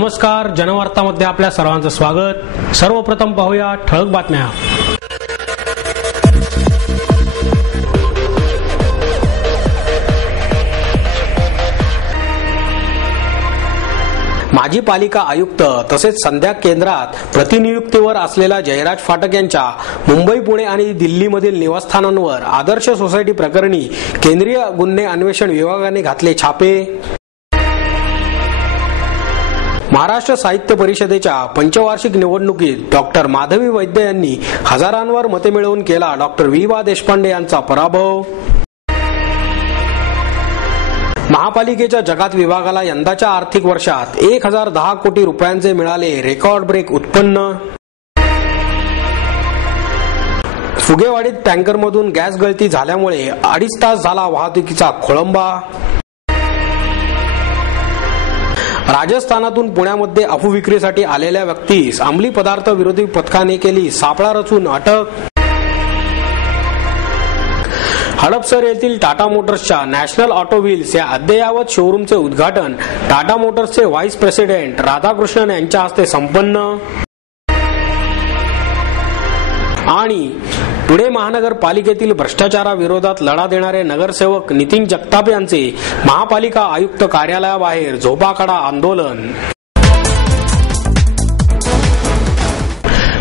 नमस्कार, जनवार्तामध्ये आपल्या सर्वांचं स्वागत। सर्वप्रथम पाहूया ठळक बातम्या। माजी पालिका आयुक्त तसेच सध्या केंद्रात प्रतिनियुक्तीवर असलेल्या जयराज फाटक यांच्या मुंबई, पुणे आणि दिल्लीमधील निवासस्थानांवर आदर्श सोसायटी प्रकरणी केंद्रीय गुन्हे अन्वेषण विभागाने घातले छापे। महाराष्ट्र साहित्य परिषदेच्या पंचवार्षिक निवडणुकीत डॉक्टर माधवी वैद्य यांनी हजारांवर मते मिळवून केला डॉक्टर वि.वा. देशपांडे यांचा पराभव। महापालिकेच्या जगात विभागाला यंदाच्या आर्थिक वर्षात 1010 कोटी रुपयांचे मिळाले रेकॉर्ड ब्रेक उत्पन्न। फुगेवाडीत टँकरमधून गॅस गळती झाल्यामुळे 2.5 तास झाला वाहतुकीचा खोळंबा। राजस्थानातून पुण्यामध्ये अफू विक्रीसाठी आलेल्या व्यक्तीस अंमली पदार्थ विरोधी पथकाने केली सापळा रचून अटक। हडपसर येथील टाटा मोटर्सच्या नॅशनल ऑटो व्हील्स या अद्ययावत शोरूमचे उद्घाटन टाटा मोटर्सचे व्हाईस प्रेसिडेंट राधाकृष्णन यांच्या हस्ते संपन्न। आणि पुणे महानगरपालिकेतील भ्रष्टाचाराविरोधात लढा देणारे नगरसेवक नितीन जगताप यांचे महापालिका आयुक्त कार्यालयाबाहेर झोपाकाढा आंदोलन।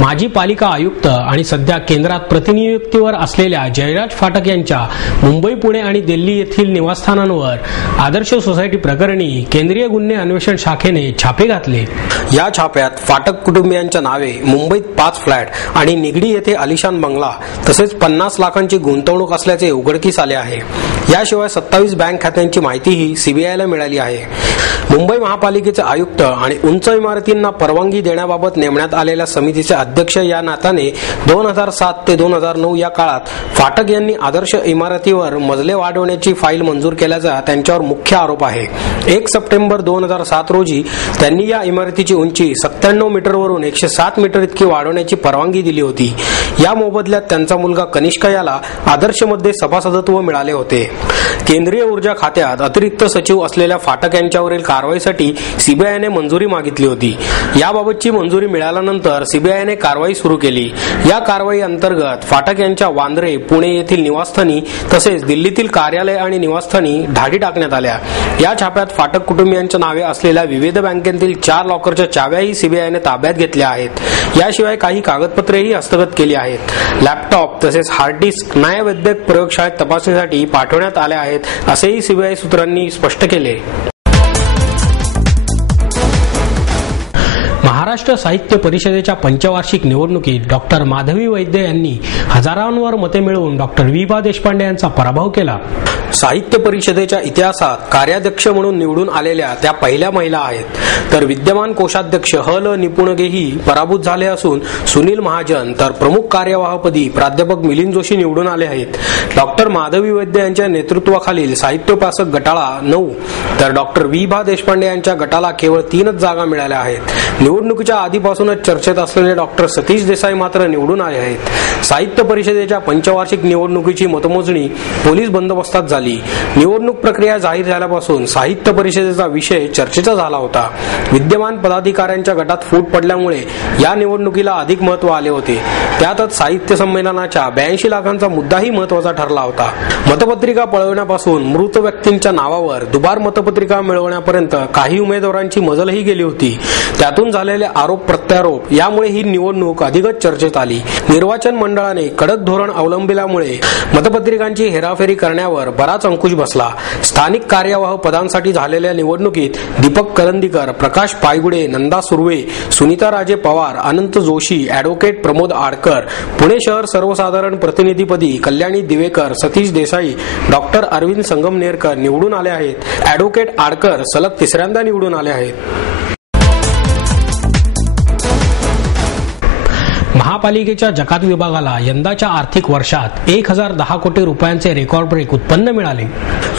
माजी पालिका आयुक्त आणि सध्या केंद्रात प्रतिनियुक्तीवर असलेल्या जयराज फाटक यांच्या मुंबई, पुणे आणि दिल्ली येथील निवासस्थानांवर आदर्श सोसायटी प्रकरणी केंद्रीय गुन्हे अन्वेषण शाखेने छापे घातले। या छाप्यात फाटक कुटुंबियांच्या नावे मुंबईत 5 फ्लॅट आणि निगडी येथे आलिशान बंगला तसेच 50 लाखांची गुंतवणूक असल्याचे उघडकीस आले आहे। याशिवाय 27 बँक खात्यांची माहितीही सीबीआयला मिळाली आहे। मुंबई महापालिकेचे आयुक्त आणि उंच इमारतींना परवानगी देण्याबाबत नेमण्यात आलेल्या समितीचे अध्यक्ष या नात्याने 2007 ते 2009 या काळात फाटक यांनी आदर्श इमारतीवर मजले वाढवण्याची फाईल मंजूर केल्याचा त्यांच्यावर मुख्य आरोप आहे। 1 सप्टेंबर 2007 रोजी त्यांनी या इमारतीची उंची 97 मीटरवरून 107 मीटर इतकी वाढवण्याची परवानगी दिली होती। या मोबदल्यात त्यांचा मुलगा कनिष्क याला आदर्शमध्ये सभासदत्व मिळाले होते। केंद्रीय ऊर्जा खात्यात अतिरिक्त सचिव असलेल्या फाटक यांच्यावरील कारवाईसाठी सीबीआयने मंजुरी मागितली होती। याबाबतची मंजुरी मिळाल्यानंतर सीबीआयने कारवाई सुरू केली। या कारवाई अंतर्गत फाटक यांच्या वांद्रे, पुणे येथील निवासस्थानी तसेच दिल्लीतील कार्यालय आणि निवासस्थानी धाडी टाकण्यात आल्या। या छाप्यात फाटक कुटुंबियांच्या नावे असलेल्या विविध बँकेतील 4 लॉकरच्या चाव्याही सीबीआयने ताब्यात घेतल्या आहेत। याशिवाय काही कागदपत्रेही हस्तगत केली आहेत। लॅपटॉप तसेच हार्ड डिस्क न्यायवैद्यक प्रयोगशाळेत तपासणीसाठी पाठवण्यात आल्या आहेत, असेही सीबीआय सूत्रांनी स्पष्ट केले। महाराष्ट्र साहित्य परिषदेच्या पंचवार्षिक निवडणुकीत डॉक्टर माधवी वैद्य यांनी हजारांवर मते मिळवून डॉक्टर वि.वा. देशपांडे यांचा पराभव केला। साहित्य परिषदेच्या इतिहासात कार्याध्यक्ष म्हणून निवडून आलेल्या त्या पहिल्या महिला आहेत। तर विद्यमान कोषाध्यक्ष ह.ल. निपुणगेही पराभूत झाले असून सुनील महाजन तर प्रमुख कार्यवाहपदी प्राध्यापक मिलिंद जोशी निवडून आले आहेत। डॉक्टर माधवी वैद्य यांच्या नेतृत्वाखालील साहित्योपासक गटाला 9 तर डॉक्टर वि.वा. देशपांडे यांच्या गटाला केवळ 3च जागा मिळाल्या आहेत। निवडणुकीच्या आधीपासूनच चर्चेत असलेले डॉक्टर सतीश देसाई मात्र निवडून आले आहेत। साहित्य परिषदेच्या पंचवार्षिक निवडणुकीची मतमोजणी पोलीस बंदोबस्तात झाली। निवडणूक प्रक्रिया जाहीर झाल्यापासून साहित्य परिषदेचा विषय चर्चेचा झाला होता। विद्यमान पदाधिकाऱ्यांच्या गटात फूट पडल्यामुळे या निवडणुकीला अधिक महत्त्व आले होते। त्यातच साहित्य संमेलनाच्या 82 लाखांचा मुद्दाही महत्त्वाचा ठरला होता। मतपत्रिका पळवण्यापासून मृत व्यक्तींच्या नावावर दुबार मतपत्रिका मिळवण्यापर्यंत काही उमेदवारांची मजलही गेली होती। त्यातून झालेले आरोप प्रत्यारोप यामुळे ही निवडणूक अधिकच चर्चेत आली। निर्वाचन मंडळाने कडक धोरण अवलंबिल्यामुळे मतपत्रिकांची हेराफेरी करण्यावर बराच अंकुश बसला। स्थानिक कार्यवाह पदांसाठी झालेल्या निवडणुकीत दीपक करंदीकर, प्रकाश पायगुडे, नंदा सुर्वे, सुनीता राजे पवार, अनंत जोशी, ॲडव्होकेट प्रमोद आडकर, पुणे शहर सर्वसाधारण प्रतिनिधीपदी कल्याणी दिवेकर, सतीश देसाई, डॉक्टर अरविंद संगमनेरकर निवडून आले आहेत। ॲडव्होकेट आडकर सलग 3ऱ्यांदा निवडून आले आहेत। महापालिकेच्या जकात विभागाला यंदाच्या आर्थिक वर्षात 1010 कोटी रुपयांचे रेकॉर्ड ब्रेक उत्पन्न मिळाले।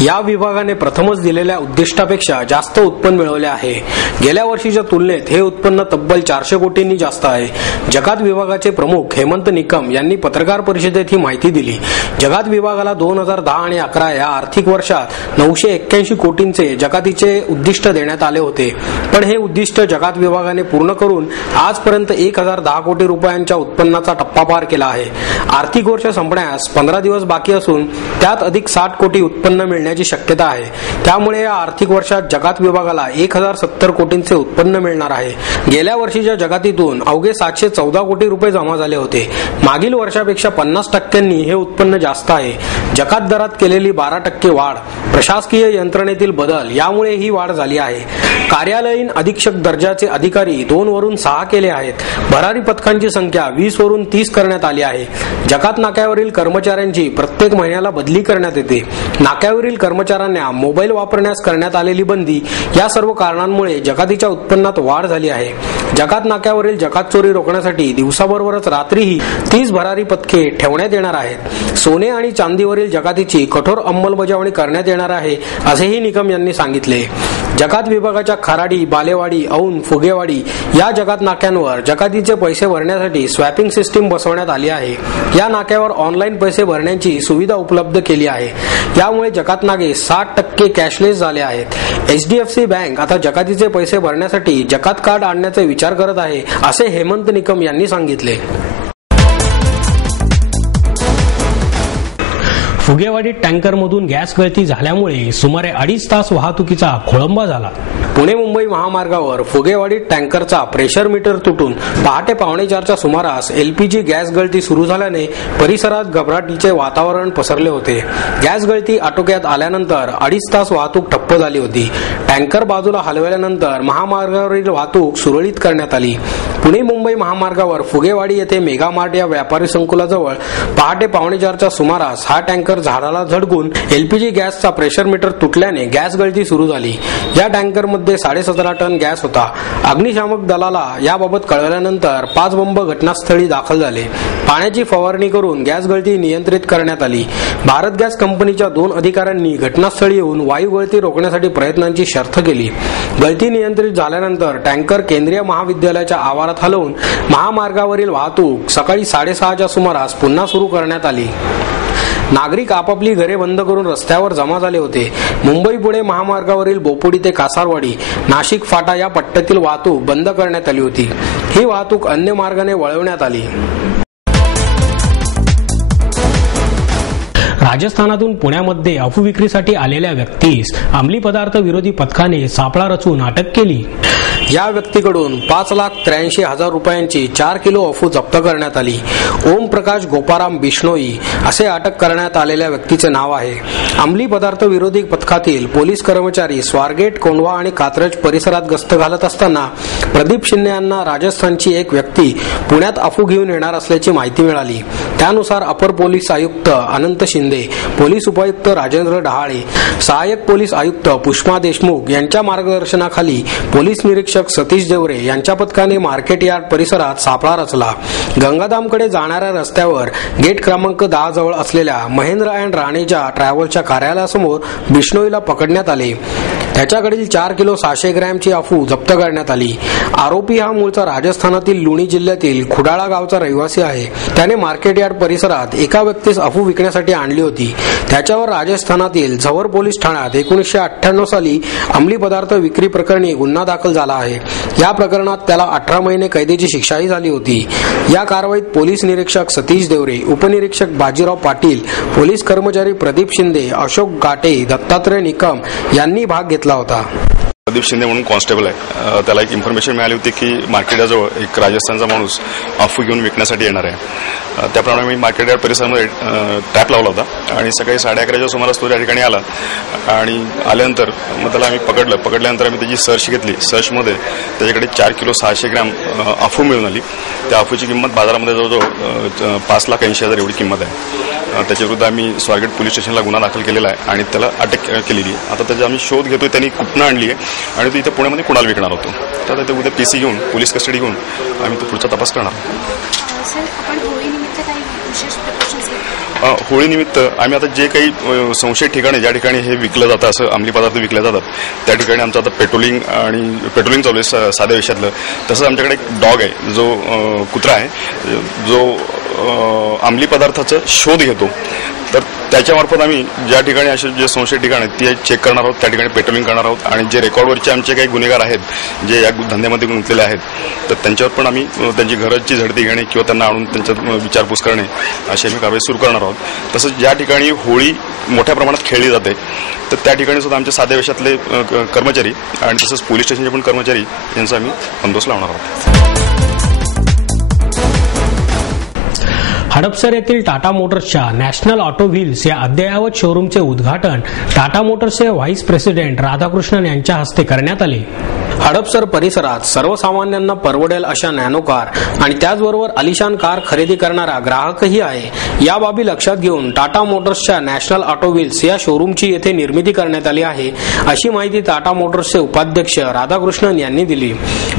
या विभागाने प्रथमच दिलेल्या उद्दिष्टापेक्षा जास्त उत्पन्न मिळवले आहे। गेल्या वर्षीच्या तुलनेत हे उत्पन्न तब्बल 400 कोटींनी जास्त आहे। जकात विभागाचे प्रमुख हेमंत निकम यांनी पत्रकार परिषदेत ही माहिती दिली। जकात विभागाला 2010 आणि 11 या आर्थिक वर्षात 981 कोटींचे जकातीचे उद्दिष्ट देण्यात आले होते, पण हे उद्दिष्ट जकात विभागाने पूर्ण करून आजपर्यंत 1010 कोटी रुपयांच्या उत्पन्नाचा टप्पा पार केला आहे। आर्थिक वर्ष संपण्यास 15 दिवस बाकी असून त्यात अधिक 60 कोटी उत्पन्न मिळण्याची शक्यता आहे। त्यामुळे या आर्थिक वर्षात जकात विभागाला 1070 कोटींचे उत्पन्न मिळणार आहे। गेल्या वर्षीच्या जकातीतून अवघे 714 कोटी रुपये जमा झाले होते। मागील वर्षापेक्षा 50% हे उत्पन्न जास्त आहे। जकात दरात केलेली 12% वाढ, प्रशासकीय यंत्रणेतील बदल यामुळे ही वाढ झाली आहे। कार्यालयीन अधीक्षक दर्जाचे अधिकारी 2 वरून 6 केले आहेत। भरारी पथकांची संख्या 20 वरून 30 करण्यात आली आहे। जकात नाक्यावरील कर्मचाऱ्यांची प्रत्येक महिन्याला बदली करण्यात येते। नाक्यावरील कर्मचाऱ्यांना मोबाईल वापरण्यास करण्यात आलेली बंदी या सर्व कारणांमुळे जकातीच्या उत्पन्नात वाढ झाली आहे। जकात नाक्यावरील जकात चोरी रोखण्यासाठी दिवसाबरोबरच रात्रीही 30 भरारी पथके ठेवण्यात येणार आहेत। सोने आणि चांदीवरील जकातीची कठोर अंमलबजावणी करण्यात येणार आहे, असेही निकम यांनी सांगितले। जकात विभागाच्या खराडी, बालेवाडी, औंध, फुगेवाडी या जकात नाक्यांवर जकातीचे पैसे भरण्यासाठी स्वॅपिंग सिस्टीम बसवण्यात आली आहे। या नाक्यावर ऑनलाईन पैसे भरण्याची सुविधा उपलब्ध केली आहे। यामुळे जकात नाके 60% कॅशलेस झाले आहेत। HDFC बँक आता जकातीचे पैसे भरण्यासाठी जकात कार्ड आणण्याचा विचार करत आहे, असे हेमंत निकम यांनी सांगितले। फुगेवाडीत टँकरमधून गॅस गळती झाल्यामुळे सुमारे 2.5 तास वाहतुकीचा खोळंबा झाला। पुणे मुंबई महामार्गावर फुगेवाडीत टँकरचा प्रेशर मीटर तुटून पहाटे 3:45च्या सुमारास LPG गॅस गळती सुरू झाल्याने परिसरात घबराटीचे वातावरण पसरले होते। गॅस गळती आटोक्यात आल्यानंतर 2.5 तास वाहतूक ठप्प झाली होती। टँकर बाजूला हलवल्यानंतर महामार्गावरील वाहतूक सुरळीत करण्यात आली। पुणे मुंबई महामार्गावर फुगेवाडी येथे मेगा मार्ट या व्यापारी संकुलाजवळ पहाटे 3:45च्या सुमारास हा टँकर झाडाला झडकून LPG गॅसचा प्रेशर मीटर तुटल्याने गॅस गळती सुरू झाली। या टँकरमध्ये 17.5 टन गॅस होता। अग्निशामक दलाला याबाबत कळवल्यानंतर 5 बंब घटनास्थळी दाखल झाले। पाण्याची फवारणी करून गॅस गळती नियंत्रित करण्यात आली। भारत गॅस कंपनीच्या 2 अधिकाऱ्यांनी घटनास्थळी येऊन वायू गळती रोखण्यासाठी प्रयत्नांची शर्थ केली। गळती नियंत्रित झाल्यानंतर टँकर केंद्रीय महाविद्यालयाच्या आवारात हलवून महामार्गावरील वाहतूक सकाळी 6:30च्या सुमारास पुन्हा सुरू करण्यात आली। नागरिक आपापली घरे बंद करून रस्त्यावर जमा झाले होते। मुंबई पुणे महामार्गावरील बोपोडी ते कासारवाडी, नाशिक फाटा या पट्ट्यातील वाहतूक बंद करण्यात आली होती। ही वाहतूक अन्य मार्गाने वळवण्यात आली। राजस्थानातून पुण्यामध्ये अफू विक्रीसाठी आलेल्या व्यक्तीस अंमली पदार्थ विरोधी पथकाने सापळा रचून अटक केली। या व्यक्तीकडून 5,83,000 रुपयांची 4 किलो अफू जप्त करण्यात आली। ओम प्रकाश गोपाराम बिश्नोई असे अटक करण्यात आलेल्या व्यक्तीचे नाव आहे। अंमली पदार्थ विरोधी पथकातील पोलीस कर्मचारी स्वारगेट, कोंढवा आणि कात्रज परिसरात गस्त घालत असताना प्रदीप शिंदे यांना राजस्थानची एक व्यक्ती पुण्यात अफू घेऊन येणार असल्याची माहिती मिळाली। त्यानुसार अपर पोलीस आयुक्त अनंत शिंदे, पोलीस उपायुक्त राजेंद्र डहाळे, सहाय्यक पोलीस आयुक्त पुष्पा देशमुख यांच्या मार्गदर्शनाखाली पोलीस निरीक्षक सतीश देवरे यांच्या पथकाने मार्केट यार्ड परिसरात सापळा रचला। गंगाधामकडे जाणाऱ्या रस्त्यावर गेट क्रमांक 10 जवळ असलेल्या महेंद्र अँड राणेच्या ट्रॅव्हलच्या कार्यालयासमोर बिश्नोईला पकडण्यात आले। त्याच्याकडील 4 किलो 600 ग्रॅमची अफू जप्त करण्यात आली। आरोपी हा मूळचा राजस्थानातील लुणी जिल्ह्यातील खुडाळा गावचा रहिवासी आहे। त्याने मार्केट यार्ड परिसरात एका व्यक्तीस अफू विकण्यासाठी आणली होती। त्याच्यावर राजस्थानातील झवर पोलीस ठाण्यात 1998 साली अंमली पदार्थ विक्री प्रकरणी गुन्हा दाखल झाला आहे। या प्रकरणात त्याला 18 महिने कैदेची शिक्षाही झाली होती। या कारवाईत पोलीस निरीक्षक सतीश देवरे, उपनिरीक्षक बाजीराव पाटील, पोलीस कर्मचारी प्रदीप शिंदे, अशोक गाटे, दत्तात्रय निकम यांनी भाग घेतला होता। प्रदीप शिंदे म्हणून कॉन्स्टेबल आहे। त्याला एक इन्फॉर्मेशन मिळाली होती की मार्केटजवळ एक राजस्थानचा माणूस अफू घेऊन विकण्यासाठी येणार आहे। त्याप्रमाणे मी मार्केट यार्ड परिसरामध्ये ट्रॅप लावला होता आणि सकाळी 11:30च्या सुमारास तो त्या ठिकाणी आला आणि आल्यानंतर मग त्याला आम्ही पकडल्यानंतर आम्ही त्याची सर्च घेतली। सर्चमध्ये त्याच्याकडे 4 किलो 600 ग्रॅम अफू मिळून आली। त्या अफूची किंमत बाजारामध्ये जवळजवळ 5,80,000 एवढी किंमत आहे। त्याच्याविरुद्ध आम्ही स्वारगेट पोलीस स्टेशनला गुन्हा दाखल केलेला आहे आणि त्याला अटक केलेली आहे। आता त्याचा आम्ही शोध घेतोय, त्यांनी कुठनं आणली आहे आणि तो इथे पुण्यामध्ये कुणाला विकणार होतो। तर ते उद्या PC घेऊन, पोलीस कस्टडी घेऊन आम्ही तो पुढचा तपास करणार। असेल, आपण होळीनिमित्त काही विशेष प्रिकॉशन्स घेतले? होळीनिमित्त आम्ही आता जे काही संशयित ठिकाणी ज्या ठिकाणी हे विकलं जातं, असं अंमली पदार्थ विकले जातात, त्या ठिकाणी आमचं आता पेट्रोलिंग चालू आहे साध्या विषयातलं. तसंच आमच्याकडे एक डॉग आहे, जो कुत्रा आहे, जो अंमली पदार्थाचा शोध घेतो. तर त्याच्यामार्फत आम्ही ज्या ठिकाणी असे जे संशयित ठिकाण आहेत ते चेक करणार आहोत, त्या ठिकाणी पेट्रोलिंग करणार आहोत. आणि जे रेकॉर्डवरचे आमचे काही गुन्हेगार आहेत, जे या धंद्यामध्ये गुंतलेले आहेत, तर त्यांच्यावर पण आम्ही त्यांची घराची झडती घेणे किंवा त्यांना आणून त्यांच्यात विचारपूस करणे अशी आम्ही कारवाई सुरू करणार आहोत. तसंच ज्या ठिकाणी होळी मोठ्या प्रमाणात खेळली जाते, तर त्या ठिकाणी सुद्धा आमच्या साध्या वेशातले कर्मचारी आणि तसंच पोलीस स्टेशनचे पण कर्मचारी यांचा आम्ही बंदोबस्त लावणार आहोत. हडपसर येथील टाटा मोटर्सच्या नॅशनल ऑटो व्हील्स या अद्ययावत शोरूमचे उद्घाटन टाटा मोटर्सचे व्हाईस प्रेसिडेंट राधाकृष्णन यांच्या हस्ते करण्यात आले. हडपसर परिसरात सर्वसामान्यांना परवडेल अशा नॅनो कार आणि त्याचबरोबर आलिशान कार खरेदी करणारा ग्राहकही आहे. या बाबी लक्षात घेऊन टाटा मोटर्सच्या नॅशनल ऑटो व्हील्स या शोरूमची येथे निर्मिती करण्यात आली आहे, अशी माहिती टाटा मोटर्सचे उपाध्यक्ष राधाकृष्णन यांनी दिली.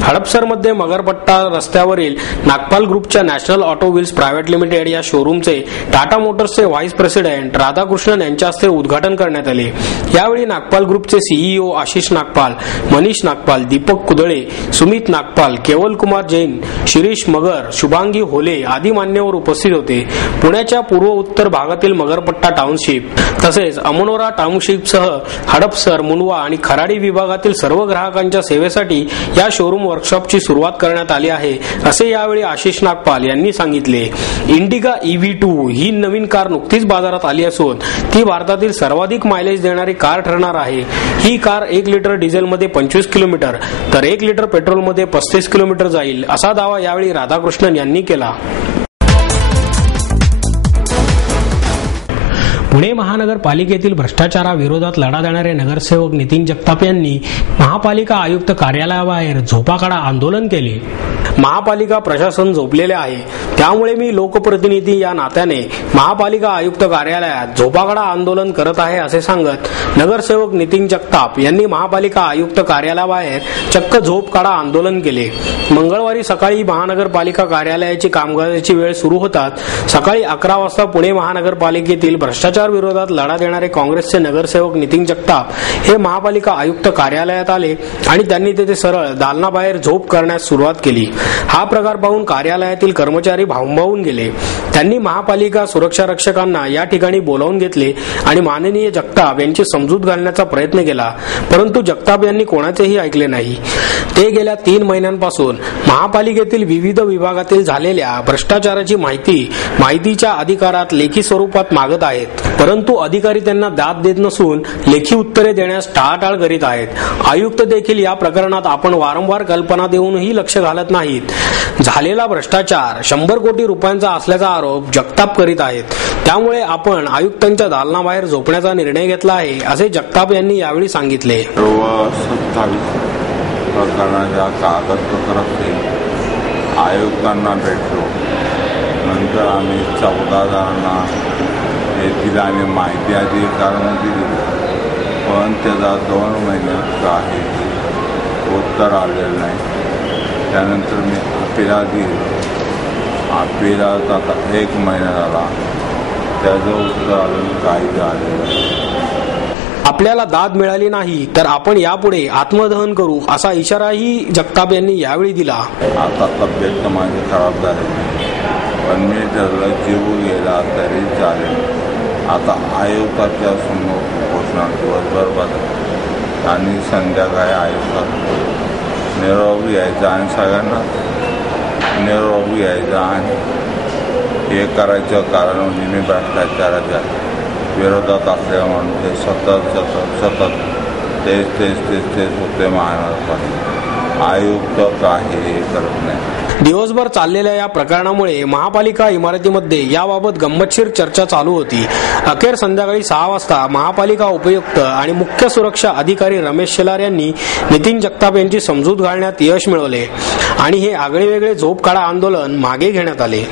हडपसरमध्ये मगरपट्टा रस्त्यावरील नागपाल ग्रुपच्या national auto wheels private limited या शोरूमचे टाटा मोटर्सचे व्हाईस प्रेसिडेंट राधाकृष्णन यांच्या हस्ते उद्घाटन करण्यात आले. यावेळी नागपाल ग्रुपचे सीईओ आशिष नागपाल, मनीष नागपाल, दीपक कुदळे, सुमित नागपाल, केवल कुमार जैन, शिरीष मगर, शुभांगी होले आदी मान्यवर उपस्थित होते. पुण्याच्या पूर्व उत्तर भागातील मगरपट्टा टाउनशिप तसेच अमनोरा टाउनशिपसह हडपसर, मुंडवा आणि खराडी विभागातील सर्व ग्राहकांच्या सेवेसाठी या शोरूम वर्कशॉपची सुरुवात करण्यात आली आहे, असे यावेळी आशिष नागपाल यांनी सांगितले. इंडिगा EV2 ही नवीन कार नुकतीच बाजारात आली असून ती भारतातील सर्वाधिक मायलेज देणारी कार ठरणार आहे. ही कार 1 लिटर डिझेलमध्ये 25 किलोमीटर तर 1 लिटर पेट्रोलमध्ये 35 किलोमीटर जाईल, असा दावा यावेळी राधाकृष्णन यांनी केला. पुणे महानगरपालिकेतील भ्रष्टाचाराविरोधात लढा देणारे नगरसेवक नितीन जगताप यांनी महापालिका आयुक्त कार्यालयाबाहेर झोपाकाढा आंदोलन केले. महापालिका प्रशासन झोपलेले आहे, त्यामुळे मी लोकप्रतिनिधी या नात्याने महापालिका आयुक्त कार्यालयात झोपाकाढा आंदोलन करत आहे, असे सांगत नगरसेवक नितीन जगताप यांनी महापालिका आयुक्त कार्यालयाबाहेर चक्क झोपकाढा आंदोलन केले. मंगळवारी सकाळी महानगरपालिका कार्यालयाची कामकाजाची वेळ सुरू होताच सकाळी 11 वाजता पुणे महानगरपालिकेतील भ्रष्टाचार विरोधात लढा देणारे काँग्रेसचे नगरसेवक नितीन जगताप हे महापालिका आयुक्त कार्यालयात आले आणि त्यांनी तेथे सरळ दालनाबाहेर झोप करण्यास सुरुवात केली. हा प्रकार पाहून कार्यालयातील कर्मचारी भांबावून गेले. त्यांनी महापालिका सुरक्षा रक्षकांना या ठिकाणी बोलावून घेतले आणि माननीय जगताप यांची समजूत घालण्याचा प्रयत्न केला, परंतु जगताप यांनी कोणाचेही ऐकले नाही. ते गेल्या 3 महिन्यांपासून महापालिकेतील विविध विभागातील झालेल्या भ्रष्टाचाराची माहितीच्या अधिकारात लेखी स्वरूपात मागत आहेत, परंतु अधिकारी त्यांना दाद देत नसून लेखी उत्तरे देण्यास टाळाटाळ करीत आहेत. आयुक्त देखील या प्रकरणात आपण वारंवार कल्पना देऊनही लक्ष घालत नाहीत. झालेला भ्रष्टाचार 100 कोटी रुपयांचा असल्याचा आरोप जगताप करीत आहेत. त्यामुळे आपण आयुक्तांच्या दालनाबाहेर झोपण्याचा निर्णय घेतला आहे, असे जगताप यांनी यावेळी सांगितले. प्रकरणाच्या कागदपत्राचे आयुक्तांना भेटलो. नंतर आम्ही 14 जणांना येथील आम्ही माहिती अधिकाऱ्यांना दिली, पण त्याचा 2 महिन्यात काही उत्तर आलेलं नाही. त्यानंतर मी अपिलात गेलो. अपिलात आता 1 महिना झाला, त्याचं उत्तर अजून काही झालेलं नाही. आपल्याला दाद मिळाली नाही तर आपण यापुढे आत्मदहन करू, असा इशाराही जगताप यांनी यावेळी दिला. आता तब्येत माझी खराब झाली, पण मी त्याला जीव गेला तरी चालेल. आता आयुक्ताच्या समोर घोषणा दिवसभर बघा आणि संध्याकाळी आयुक्तात निरोप यायचा आणि सगळ्यांना निरोप यायचा. आणि हे करायचं कारण म्हणजे मी भ्रष्टाचाराच्या विरोधात असल्या म्हणून ते सतत तेच होते. महानगरपालिका आयुक्त काही करत नाही. दिवसभर चाललेल्या या प्रकरणामुळे महापालिका इमारतीमध्ये याबाबत गंमतशीर चर्चा चालू होती. अखेर संध्याकाळी 6 वाजता महापालिका उपयुक्त आणि मुख्य सुरक्षा अधिकारी रमेश शेलार यांनी नितीन जगताप यांची समजूत घालण्यात यश मिळवले आणि हे आगळेवेगळे झोपकाढा आंदोलन मागे घेण्यात आले.